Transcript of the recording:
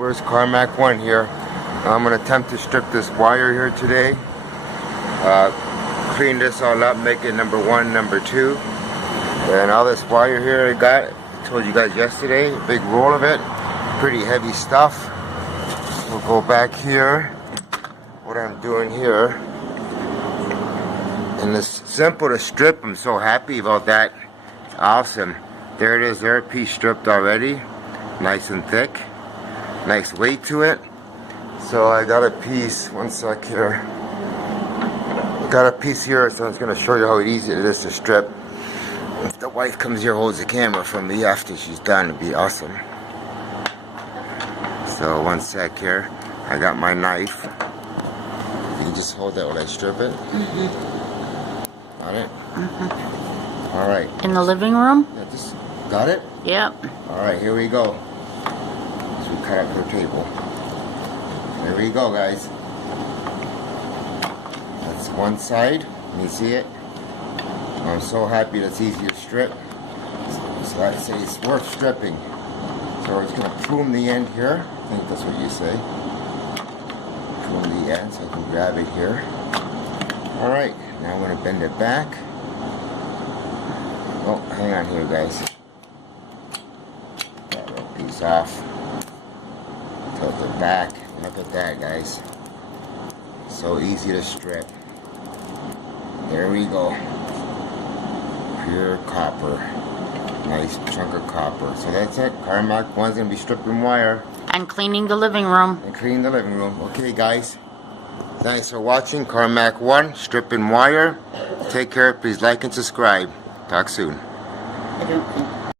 Where's Carmack 1 here? I'm going to attempt to strip this wire here today. Clean this all up, make it number 1, number 2. And all this wire here I got, I told you guys yesterday, a big roll of it. Pretty heavy stuff. We'll go back here. What I'm doing here. And it's simple to strip. I'm so happy about that. Awesome. There it is there, piece stripped already. Nice and thick. Nice weight to it. So I got a piece, one sec here. Got a piece here, so I'm just going to show you how easy it is to strip. If the wife comes here, holds the camera from me after she's done, it'd be awesome. So one sec here. I got my knife. You can just hold that while I strip it. Got it? Alright. In the living room? Yeah, just got it? Yep. Alright, here we go. So we cut up her table. There we go, guys. That's one side. Can you see it? I'm so happy that's easy to strip. So I say it's worth stripping. So we're just going to prune the end here. I think that's what you say. Prune the end so I can grab it here. Alright, now I'm going to bend it back. Oh, hang on here, guys. That little piece off. Tilt it back. Look at that, guys. So easy to strip. There we go. Pure copper. Nice chunk of copper. So that's it. Carmack 1's going to be stripping wire. And cleaning the living room. And cleaning the living room. Okay, guys. Thanks for watching. Carmack 1, stripping wire. Take care. Please like and subscribe. Talk soon. I don't think